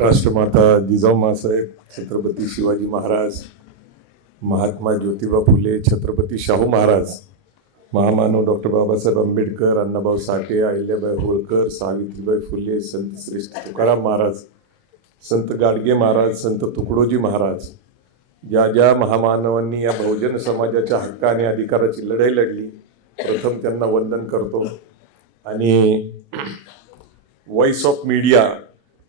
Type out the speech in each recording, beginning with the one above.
राष्ट्रमाता जिजाऊ माँसाहेब, छत्रपती शिवाजी महाराज, महात्मा ज्योतिबा फुले, छत्रपती शाहू महाराज, महामानव डॉक्टर बाबासाहेब आंबेडकर, अण्णाभाऊ साठे, अहिल्याबाई होळकर, सावित्रीबाई फुले, संत श्रेष्ठ तुकाराम महाराज, संत गाडगे महाराज, संत तुकडोजी महाराज, ज्या महामानवांनी या बहुजन समाजाच्या हक्क आणि अधिकाराची लढाई लढली, प्रथम त्यांना वंदन करतो. आणि व्हॉइस ऑफ मीडिया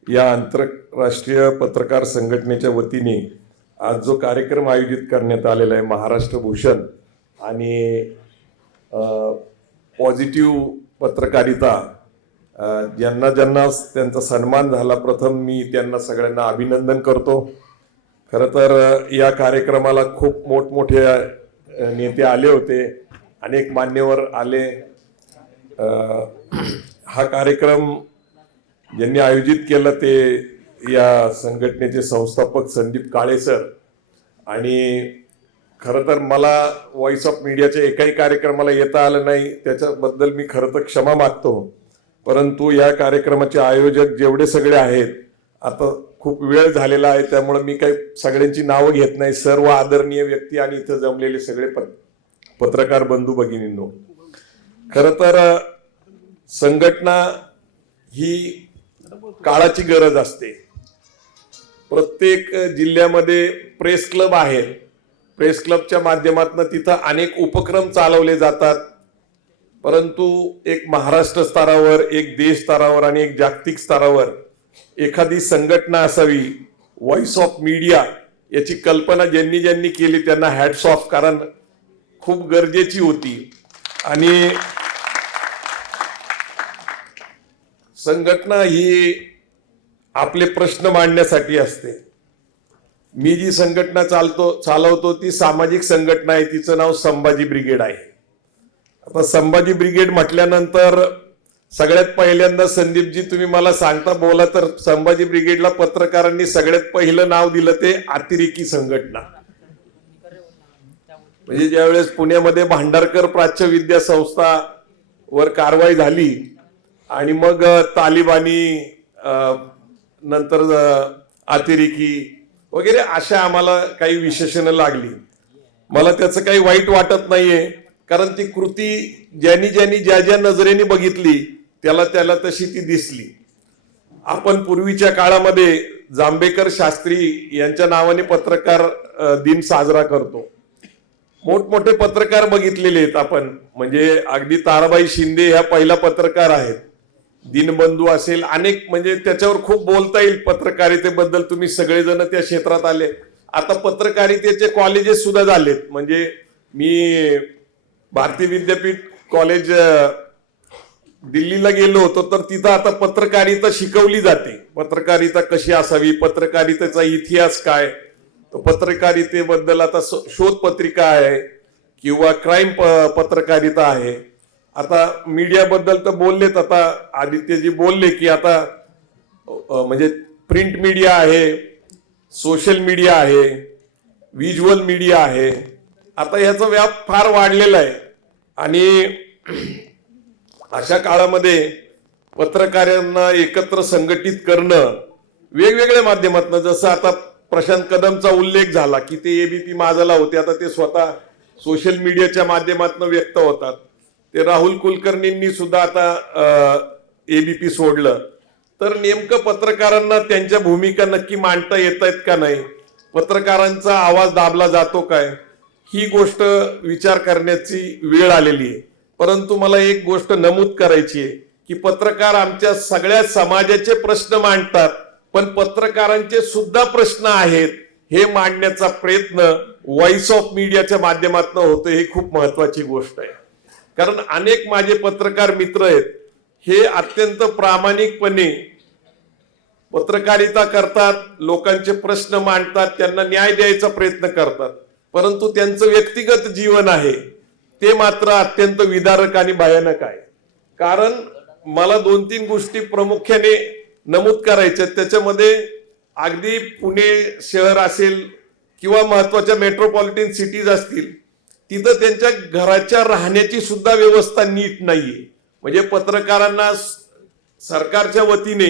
या आंतरराष्ट्रीय पत्रकार संघटनेच्या वतीने आज जो कार्यक्रम आयोजित करण्यात आलेला आहे, महाराष्ट्र भूषण आणि पॉझिटिव्ह पत्रकारिता, ज्यांना ज्यांना त्यांचा सन्मान झाला, प्रथम मी त्यांना सगळ्यांना अभिनंदन करतो. खरं तर या कार्यक्रमाला खूप मोठमोठे नेते आले होते, अनेक मान्यवर आले. हा कार्यक्रम ज्यांनी आयोजित केलं ते या संघटनेचे संस्थापक संदीप काळे सर. आणि खरं तर मला व्हॉइस ऑफ मीडियाच्या एकाही कार्यक्रमाला येता आलं नाही, त्याच्याबद्दल मी खरं तर क्षमा मागतो. परंतु या कार्यक्रमाचे आयोजक जेवढे सगळे आहेत, आता खूप वेळ झालेला आहे, त्यामुळे मी काही सगळ्यांची नावं घेत नाही. सर्व आदरणीय व्यक्ती आणि इथं जमलेले सगळे पत्रकार बंधू भगिनींनो, खरं तर संघटना ही काळाची गरज असते. प्रत्येक जिल्ह्यामध्ये प्रेस क्लब आहेत. प्रेस क्लबच्या माध्यमातून तिथं अनेक उपक्रम चालवले जातात. परंतु एक महाराष्ट्र स्तरावर, एक देश स्तरावर आणि एक जागतिक स्तरावर एखादी संघटना असावी, व्हॉइस ऑफ मीडिया, याची कल्पना ज्यांनी ज्यांनी केली त्यांना हॅट्स ऑफ, कारण खूप गरजेची होती. आणि संघटना ही आपले प्रश्न मांडण्यासाठी असते. मी जी संघटना चालवतो ती सामाजिक संघटना आहे, तिचं नाव संभाजी ब्रिगेड आहे. आता संभाजी ब्रिगेड म्हटल्यानंतर सगळ्यात पहिल्यांदा संदीपजी तुम्ही मला सांगता बोला तर संभाजी ब्रिगेडला पत्रकारांनी सगळ्यात पहिलं नाव दिलं ते अतिरेकी संघटना. म्हणजे ज्यावेळेस पुण्यामध्ये भांडारकर प्राच्य विद्या संस्था वर कारवाई झाली आणि मग तालिबानी, नंतर अतिरेकी वगैरे अशा आम्हाला काही विशेषणं लागली. मला त्याचं काही वाईट वाटत नाहीये, कारण ती कृती ज्यांनी ज्यांनी ज्या ज्या नजरेने बघितली त्याला तशी ती दिसली. आपण पूर्वीच्या काळामध्ये जांभेकर शास्त्री यांच्या नावाने पत्रकार दिन साजरा करतो. मोठमोठे पत्रकार बघितलेले आहेत आपण, म्हणजे अगदी ताराबाई शिंदे ह्या पहिला पत्रकार आहेत, दीनबंधू असेल, अनेक, म्हणजे त्याच्यावर खूप बोलता येईल पत्रकारितेबद्दल. तुम्ही सगळेजण त्या क्षेत्रात आले. आता पत्रकारितेचे कॉलेजेस सुद्धा झालेत. म्हणजे मी भारतीय विद्यापीठ कॉलेज दिल्लीला गेलो होतो, तर तिथं आता पत्रकारिता शिकवली जाते. पत्रकारिता कशी असावी, पत्रकारितेचा इतिहास काय, पत्रकारितेबद्दल आता शोध पत्रिका आहे किंवा क्राईम पत्रकारिता आहे. आता मीडियाबद्दल तर बोललेत, आता आदित्यजी बोलले की आता म्हणजे प्रिंट मीडिया आहे, सोशल मीडिया आहे, व्हिज्युअल मीडिया आहे. आता ह्याचा व्याप फार वाढलेला आहे. आणि अशा काळामध्ये पत्रकारांना एकत्र संघटित करणं वेगवेगळ्या माध्यमातून, जसं आता प्रशांत कदमचा उल्लेख झाला की ते एबीपी माझाला होते, आता ते स्वतः सोशल मीडियाच्या माध्यमातून व्यक्त होतात. ते राहुल कुलकर्णींनी सुद्धा आता एबीपी सोडलं. तर नेमकं पत्रकारांना त्यांच्या भूमिका नक्की मांडता येत आहेत का नाही, पत्रकारांचा आवाज दाबला जातो काय, ही गोष्ट विचार करण्याची वेळ आलेली आहे. परंतु मला एक गोष्ट नमूद करायची आहे की पत्रकार आमच्या सगळ्या समाजाचे प्रश्न मांडतात, पण पत्रकारांचे सुद्धा प्रश्न आहेत हे मांडण्याचा प्रयत्न व्हॉइस ऑफ मीडियाच्या माध्यमातून होतो. ही खूप महत्वाची गोष्ट आहे. कारण अनेक माझे पत्रकार मित्र आहेत, हे अत्यंत प्रामाणिकपणे पत्रकारिता करतात, लोकांचे प्रश्न मांडतात, त्यांना न्याय द्यायचा प्रयत्न करतात. परंतु त्यांचं व्यक्तिगत जीवन आहे ते मात्र अत्यंत विदारक आणि भयानक आहे. कारण मला 2-3 गोष्टी प्रामुख्याने नमूद करायच्या. त्याच्यामध्ये अगदी पुणे शहर असेल किंवा महत्वाच्या मेट्रोपॉलिटन सिटीज असतील, तिथं त्यांच्या घराच्या राहण्याची सुद्धा व्यवस्था नीट नाहीये. म्हणजे पत्रकारांना सरकारच्या वतीने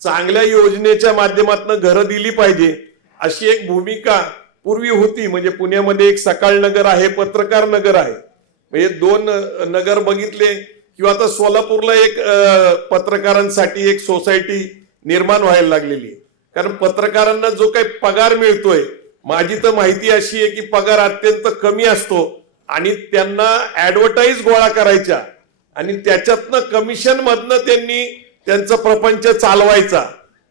चांगल्या योजनेच्या माध्यमातून घरं दिली पाहिजे अशी एक भूमिका पूर्वी होती. म्हणजे पुण्यामध्ये एक सकाळ नगर आहे, पत्रकार नगर आहे, म्हणजे दोन नगर बघितले. किंवा आता सोलापूरला एक पत्रकारांसाठी एक सोसायटी निर्माण व्हायला लागलेली आहे. कारण पत्रकारांना जो काही पगार मिळतोय, माझी तर माहिती अशी आहे की पगार अत्यंत कमी असतो आणि त्यांना ऍडव्हर्टाईज गोळा करायच्या आणि त्याच्यातनं कमिशन मधनं त्यांनी त्यांचा प्रपंच चालवायचा.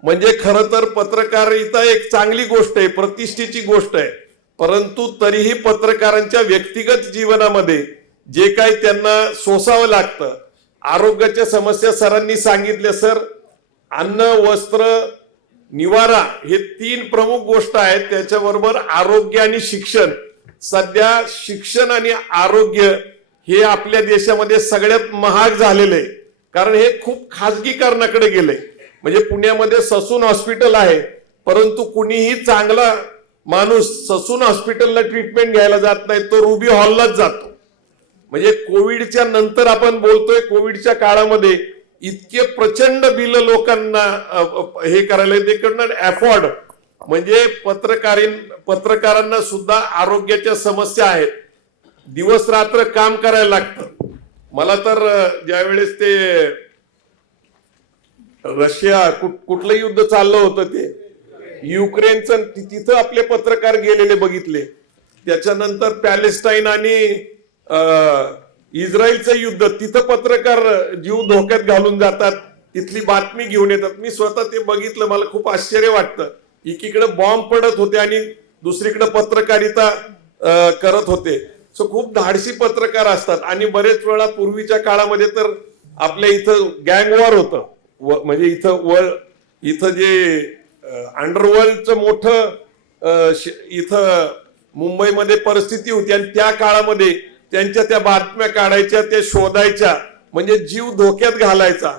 म्हणजे खरं तर पत्रकारिता एक चांगली गोष्ट आहे, प्रतिष्ठेची गोष्ट आहे. परंतु तरीही पत्रकारांच्या व्यक्तिगत जीवनामध्ये जे काही त्यांना सोसावं लागतं, आरोग्याच्या समस्या सरांनी सांगितल्या. सर, अन्न, वस्त्र, निवारा हे 3 प्रमुख गोष्ट आहेत. त्याच्याबरोबर आरोग्य आणि शिक्षण. सध्या शिक्षण आणि आरोग्य हे आपल्या देशामध्ये सगळ्यात महाग झालेलं आहे, कारण हे खूप खाजगीकरणाकडे गेलंय. म्हणजे पुण्यामध्ये ससून हॉस्पिटल आहे, परंतु कुणीही चांगला माणूस ससून हॉस्पिटलला ट्रीटमेंट घ्यायला जात नाही, तो रुबी हॉललाच जातो. म्हणजे कोविडच्या नंतर आपण बोलतोय, कोविडच्या काळामध्ये इतके प्रचंड बिल लोकांना हे करायला ते कडनं अफोर्ड. म्हणजे पत्रकारांना सुद्धा आरोग्याच्या समस्या आहेत, दिवस रात्र काम करायला लागतं. मला तर ज्यावेळेस ते रशिया कुठलं युद्ध चाललं होतं ते युक्रेनचं, तिथं आपले पत्रकार गेलेले बघितले. त्याच्यानंतर पॅलेस्टाईन आणि इस्रायलचं युद्ध, तिथं पत्रकार जीव धोक्यात घालून जातात, तिथली बातमी घेऊन येतात. मी स्वतः ते बघितलं, मला खूप आश्चर्य वाटतं. एकीकडे बॉम्ब पडत होते आणि दुसरीकडे पत्रकारिता करत होते. सो खूप धाडसी पत्रकार असतात. आणि बरेच वेळा पूर्वीच्या काळामध्ये तर आपल्या इथं गँग वॉर होतं. म्हणजे इथं जे अंडरवर्ल्डचं मोठं इथं मुंबईमध्ये परिस्थिती होती आणि त्या काळामध्ये त्यांच्या त्या बातम्या काढायच्या, त्या शोधायच्या, म्हणजे जीव धोक्यात घालायचा.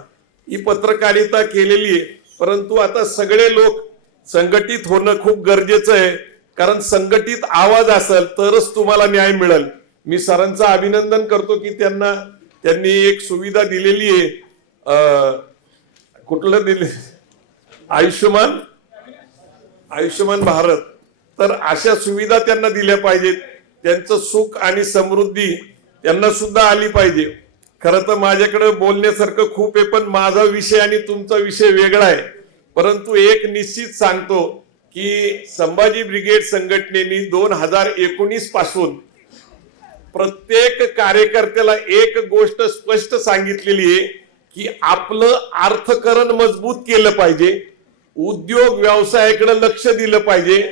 ही पत्रकारिता केलेली आहे. परंतु आता सगळे लोक संघटित होणं खूप गरजेचं आहे, कारण संघटित आवाज असेल तरच तुम्हाला न्याय मिळेल. मी सरांचं अभिनंदन करतो की त्यांनी एक सुविधा दिलेली आहे. कुठलं दिले? आयुष्यमान भारत. तर अशा सुविधा त्यांना दिल्या पाहिजेत. त्यांचं सुख आणि समृद्धी त्यांना सुद्धा आली पाहिजे. खरं तर माझ्याकडे बोलण्यासारखं खूप आहे, पण माझा विषय आणि तुमचा विषय वेगळा आहे. परंतु एक निश्चित सांगतो की संभाजी ब्रिगेड संघटनेने 2019 पासून प्रत्येक कार्यकर्त्याला एक गोष्ट स्पष्ट सांगितलेली आहे की आपलं अर्थकारण मजबूत केलं पाहिजे, उद्योग व्यवसायाकडे लक्ष दिलं पाहिजे.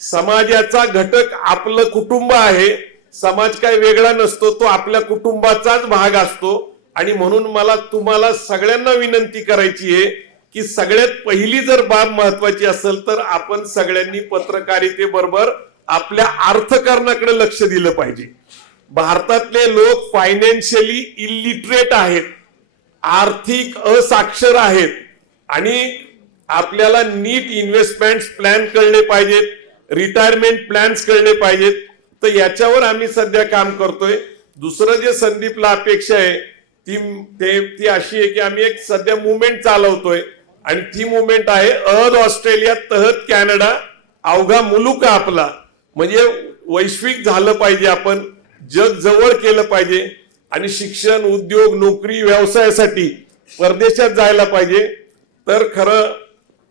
समाजाचा घटक आपलं कुटुंब आहे. समाज काय वेगळा नसतो, तो आपल्या कुटुंबाचाच भाग असतो. आणि म्हणून मला तुम्हाला सगळ्यांना विनंती करायची आहे की सगळ्यात पहिली जर बाब महत्वाची असेल तर आपण सगळ्यांनी पत्रकारितेबरोबर आपल्या अर्थकारणाकडे लक्ष दिलं पाहिजे. भारतातले लोक फायनान्शियली इलिटरेट आहेत, आर्थिक असाक्षर आहेत आणि आपल्याला नीट इन्व्हेस्टमेंट प्लॅन कळले पाहिजेत, रिटायरमेंट प्लॅन्स कळले पाहिजेत. तर याच्यावर आम्ही सध्या काम करतोय. दुसरं जे संदीपला अपेक्षा आहे ती अशी आहे की आम्ही एक सध्या मुवमेंट चालवतोय आणि ती मुवमेंट आहे अहद ऑस्ट्रेलिया तहत कॅनडा, अवघा मुलुक आपला. म्हणजे वैश्विक झालं पाहिजे, आपण जग जवळ केलं पाहिजे आणि शिक्षण, उद्योग, नोकरी, व्यवसायासाठी परदेशात जायला पाहिजे. तर खरं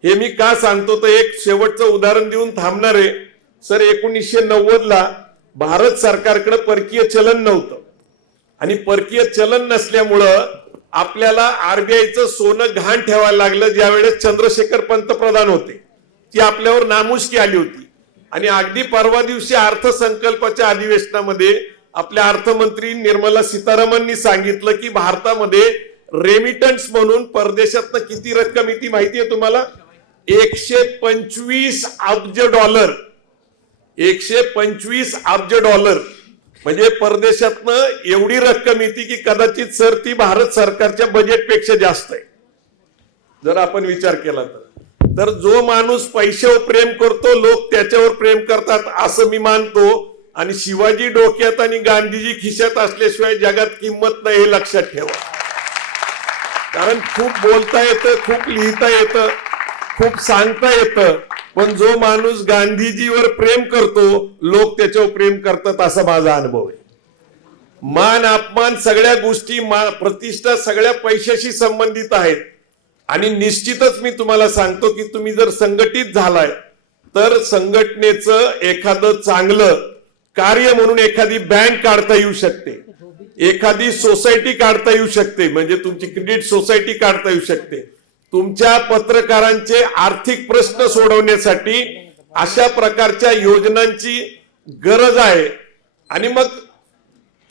हे मी का सांगतो तर एक शेवटचं उदाहरण देऊन थांबणार आहे. सर, 1990ला भारत सरकारकडे परकीय चलन नव्हतं आणि परकीय चलन नसल्यामुळं आपल्याला आरबीआयचं सोनं गहाण ठेवायला लागलं. ज्यावेळेस चंद्रशेखर पंतप्रधान होते ती आपल्यावर नामुष्की आली होती. आणि अगदी परवा दिवशी अर्थसंकल्पाच्या अधिवेशनामध्ये आपल्या अर्थमंत्री निर्मला सीतारामननी सांगितलं की भारतामध्ये रेमिटन्स म्हणून परदेशातनं किती रक्कम येते माहिती आहे तुम्हाला? 125 अब्ज डॉलर. 125 अब्ज डॉलर म्हणजे परदेशातनं एवढी रक्कम येते की कदाचित सर ती भारत सरकारच्या बजेटपेक्षा जास्त आहे जर आपण विचार केला तर. जो माणूस पैशावर प्रेम करतो लोक त्याच्यावर प्रेम करतात असं मी मानतो. आणि शिवाजी डोक्यात आणि गांधीजी खिशात असल्याशिवाय जगात किंमत नाही हे लक्षात ठेवा. कारण खूप बोलता येतं, खूप लिहिता येतं, खूप सांगता येतं, पण जो माणूस गांधीजीवर प्रेम करतो लोक त्याच्यावर प्रेम करतात, असा माझा अनुभव आहे. मान अपमान सगळ्या गोष्टी, प्रतिष्ठा सगळ्या पैशाशी संबंधित आहेत. आणि निश्चितच मी तुम्हाला सांगतो की तुम्ही जर संघटित झालाय तर संघटनेचं एखादं चांगलं कार्य म्हणून एखादी बँक काढता येऊ शकते, एखादी सोसायटी काढता येऊ शकते, म्हणजे तुमची क्रेडिट सोसायटी काढता येऊ शकते. तुमच्या पत्रकारांचे आर्थिक प्रश्न सोडवण्यासाठी अशा प्रकारच्या योजनांची गरज आहे. आणि मग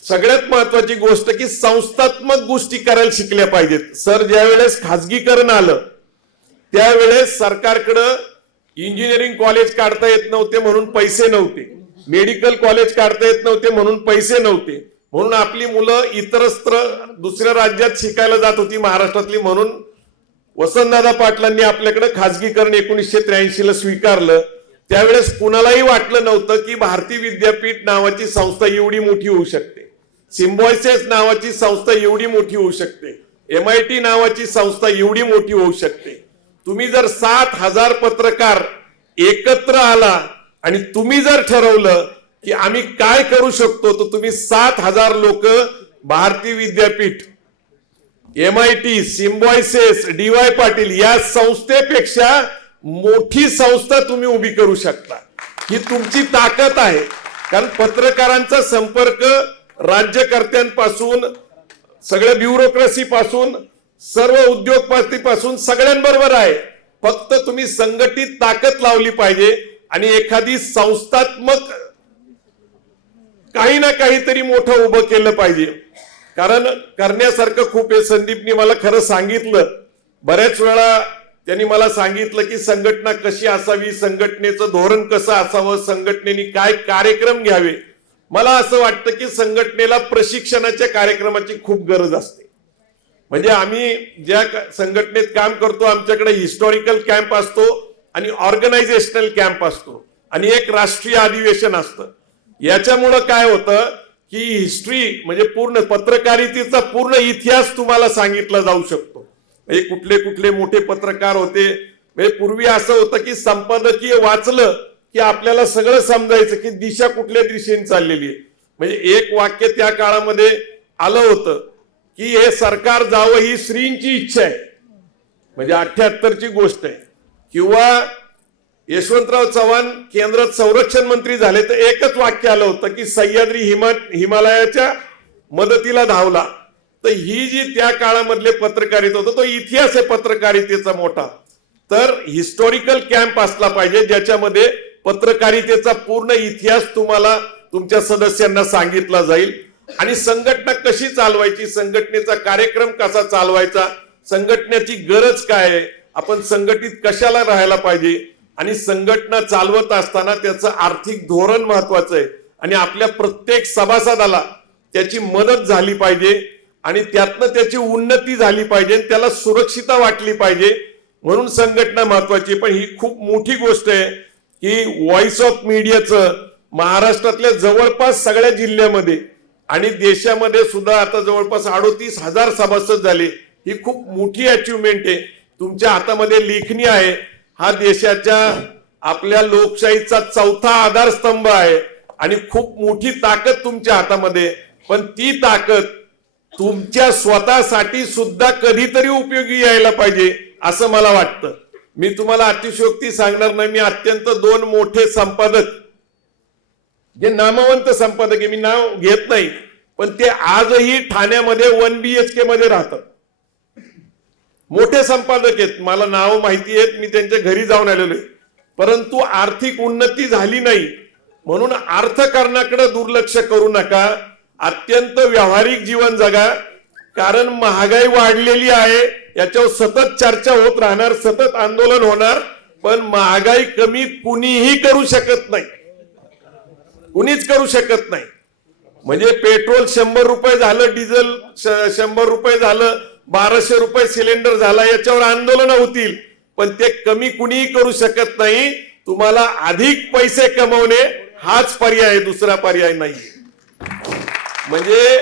सगळ्यात महत्वाची गोष्ट की संस्थात्मक गोष्टी करायला शिकल्या पाहिजेत. सर, ज्या वेळेस खाजगीकरण आलं त्यावेळेस सरकारकडं इंजिनिअरिंग कॉलेज काढता येत नव्हते म्हणून पैसे नव्हते, मेडिकल कॉलेज काढता येत नव्हते म्हणून पैसे नव्हते, म्हणून आपली मुलं इतरत्र दुसऱ्या राज्यात शिकायला जात होती महाराष्ट्रातली. म्हणून वसंतदादा पाटलांनी आपल्याकडे खाजगीकरण 1983 ला स्वीकारलं. त्यावेळेस कुणालाही वाटलं नव्हतं की भारती विद्यापीठ नावाची संस्था एवढी मोठी होऊ शकते, सिम्बायोसिस नावाची संस्था एवढी मोठी होऊ शकते, MIT नावाची संस्था एवढी मोठी होऊ शकते. तुम्ही जर 7,000 पत्रकार एकत्र आला आणि तुम्ही जर ठरवलं की आम्ही काय करू शकतो, तर तुम्ही 7,000 लोक Bharati Vidyapeeth, MIT, symbiosis, DY Patil या संस्थेपेक्षा मोठी संस्था तुम्ही उभी करू शकता. ही तुमची ताकद आहे. कारण पत्रकारांचा संपर्क राज्यकर्त्यांपासून, सगळ्या ब्युरोक्रेसी पासून, सर्व उद्योगपतीपासून सगळ्यांबरोबर आहे. फक्त तुम्ही संघटित ताकद लावली पाहिजे आणि एखादी संस्थात्मक काही ना काहीतरी मोठं उभं केलं पाहिजे. कारण करण्यासारखं खूप आहे. संदीपनी मला खरं सांगितलं, बऱ्याच वेळा त्यांनी मला सांगितलं की संघटना कशी असावी, संघटनेचं धोरण कसं असावं, संघटनेने काय कार्यक्रम घ्यावे. मला असं वाटतं की संघटनेला प्रशिक्षणाच्या कार्यक्रमाची खूप गरज असते. म्हणजे आम्ही ज्या संघटनेत काम करतो आमच्याकडे हिस्टॉरिकल कॅम्प असतो आणि ऑर्गनायझेशनल कॅम्प असतो आणि एक राष्ट्रीय अधिवेशन असतं. याच्यामुळं काय होतं की हिस्ट्री म्हणजे पूर्ण पत्रकारितेचा पूर्ण इतिहास तुम्हाला सांगितला जाऊ शकतो. म्हणजे कुठले कुठले मोठे पत्रकार होते. म्हणजे पूर्वी असं होतं की संपादकीय वाचलं की आपल्याला सगळं समजायचं की दिशा कुठल्या दिशेने चाललेली आहे. म्हणजे एक वाक्य त्या काळामध्ये आलं होतं की हे सरकार जावं ही श्रींची इच्छा आहे, म्हणजे 78 ची गोष्ट आहे. किंवा यशवंतराव चव्हाण केंद्रात संरक्षण मंत्री झाले तर एकच वाक्य आलं होतं की सह्याद्री हिमालयाच्या मदतीला धावला. तर ही जी त्या काळामधले पत्रकारिता होतं तो इतिहास आहे पत्रकारितेचा मोठा. तर हिस्टॉरिकल कॅम्प असला पाहिजे ज्याच्यामध्ये पत्रकारितेचा पूर्ण इतिहास तुम्हाला तुमच्या सदस्यांना सांगितला जाईल आणि संघटना कशी चालवायची, संघटनेचा कार्यक्रम कसा चालवायचा, संघटनेची गरज काय आहे, आपण संघटित कशाला राहायला पाहिजे आणि संघटना चालवत असताना त्याचं आर्थिक धोरण महत्वाचं आहे आणि आपल्या प्रत्येक सभासदाला त्याची मदत झाली पाहिजे आणि त्यातनं त्याची उन्नती झाली पाहिजे, त्याला सुरक्षितता वाटली पाहिजे, म्हणून संघटना महत्वाची. पण ही खूप मोठी गोष्ट आहे की व्हॉइस ऑफ मीडियाचं महाराष्ट्रातल्या जवळपास सगळ्या जिल्ह्यामध्ये आणि देशामध्ये सुद्धा आता जवळपास 38,000 सभासद झाले. ही खूप मोठी अचिव्हमेंट आहे. तुमच्या हातामध्ये लेखणी आहे. हा देशाच्या आपल्या लोकशाहीचा चौथा आधारस्तंभ आहे आणि खूप मोठी ताकद तुमच्या हातामध्ये. पण ती ताकद तुमच्या स्वतःसाठी सुद्धा कधीतरी उपयोगी यायला पाहिजे असं मला वाटतं. मी तुम्हाला अतिशयोक्ती सांगणार नाही. मी अत्यंत 2 मोठे संपादक जे नामवंत संपादक आहे, मी नाव घेत नाही, पण ते आजही ठाण्यामध्ये 1 BHK मध्ये राहतात. मोठे संपादक आहेत, मला नाव माहिती आहेत, मी त्यांच्या घरी जाऊन आलेलो आहे. परंतु आर्थिक उन्नती झाली नाही म्हणून अर्थकारणाकडे दुर्लक्ष करू नका. अत्यंत व्यावहारिक जीवन जगा. कारण महागाई वाढलेली आहे, याच्यावर सतत चर्चा होत राहणार, सतत आंदोलन होणार. पण महागाई कमी कुणीही करू शकत नाही, कुणीच करू शकत नाही. म्हणजे पेट्रोल 100 रुपये झालं, डिझेल 100 रुपये झालं, 1200 रुपये सिलेंडर झाला, याच्यावर आंदोलन होतील, पण ते कमी कुणीही करू शकत नाही. तुम्हाला अधिक पैसे कमवणे हाच पर्याय, दुसरा पर्याय नाही. म्हणजे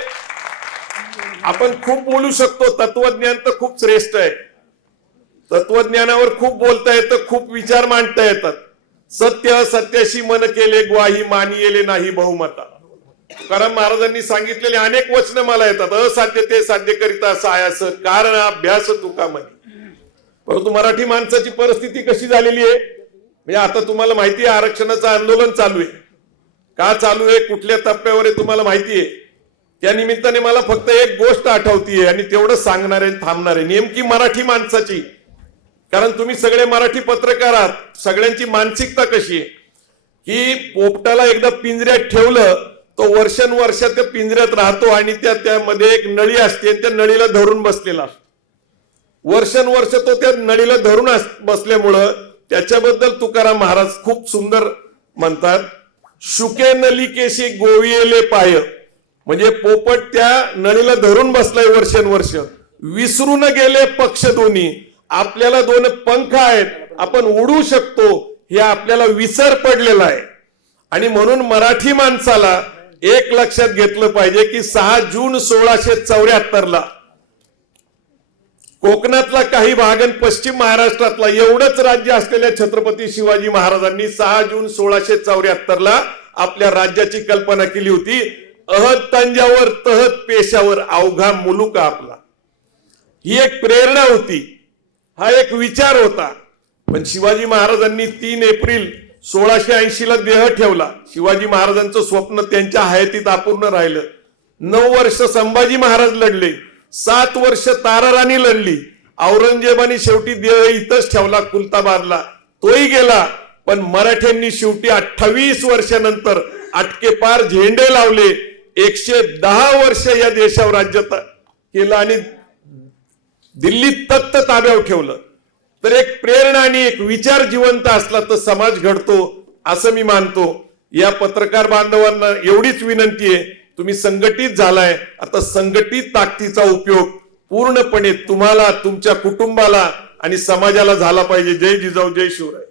आपण खूप बोलू शकतो, तत्वज्ञान तर खूप श्रेष्ठ आहे, तत्वज्ञानावर खूप बोलता येतं, खूप विचार मांडता येतात. सत्य असत्याशी मन केले ग्वाही, मानियेले नाही बहुमता. तुकाराम महाराजांनी सांगितलेले अनेक वचनं मला येतात. असाध्य ते साध्य करिता सायास, कारण अभ्यास तुका म्हणे. परंतु मराठी माणसाची परिस्थिती कशी झालेली आहे, म्हणजे आता तुम्हाला माहिती आहे आरक्षणाचं आंदोलन चालू आहे. का चालू आहे, कुठल्या टप्प्यावर आहे तुम्हाला माहिती आहे. त्या निमित्ताने मला फक्त एक गोष्ट आठवतीये आणि तेवढं सांगणार आहे, थांबणार आहे, नेमकी मराठी माणसाची. कारण तुम्ही सगळे मराठी पत्रकार आहात, सगळ्यांची मानसिकता कशी आहे की पोपटाला एकदा पिंजऱ्यात ठेवलं तो वर्षानुवर्ष त्या पिंजऱ्यात राहतो आणि त्यामध्ये एक नळी असते आणि त्या नळीला धरून बसलेला असतो. वर्षानुवर्ष तो त्या नळीला धरून बसल्यामुळं त्याच्याबद्दल तुकाराम महाराज खूप सुंदर म्हणतात, शुके नलिकेशी गोवियले पाय. म्हणजे पोपट त्या नळीला धरून बसलाय वर्षानुवर्ष, विसरून गेले पक्ष दोन्ही. आपल्याला दोन पंख आहेत, आपण उडू शकतो, हे आपल्याला विसर पडलेला आहे. आणि म्हणून मराठी माणसाला एक लक्षात घेतलं पाहिजे की 6 जून 1674 कोकणातला काही भाग आणि पश्चिम महाराष्ट्रातला एवढंच राज्य असलेल्या छत्रपती शिवाजी महाराजांनी 6 जून 1674 आपल्या राज्याची कल्पना केली होती. अहद तंजावर तहत पेशावर अवघा मुलुका आपला. ही एक प्रेरणा होती, हा एक विचार होता. पण शिवाजी महाराजांनी 3 एप्रिल 1680 देह ठेवला. शिवाजी महाराजांचं स्वप्न त्यांच्या हयातीत अपूर्ण राहिलं. 9 वर्ष संभाजी महाराज लढले, 7 वर्ष ताराराणी लढली. औरंगजेबाने शेवटी देह इथंच ठेवला कुलताबादला, तोही गेला. पण मराठ्यांनी शेवटी 28 वर्षानंतर अटके पार झेंडे लावले. 110 वर्ष या देशावर राज्य केलं आणि दिल्लीत तख्त ताब्यावर ठेवलं. तर एक प्रेरणा आणि एक विचार जिवंत असला तर समाज घडतो असं मी मानतो. या पत्रकार बांधवांना एवढीच विनंती आहे, तुम्ही संघटित झालाय, आता संघटित ताकदीचा उपयोग पूर्णपणे तुम्हाला, तुमच्या कुटुंबाला आणि समाजाला झाला पाहिजे. जय जिजाऊ, जय शिवराय.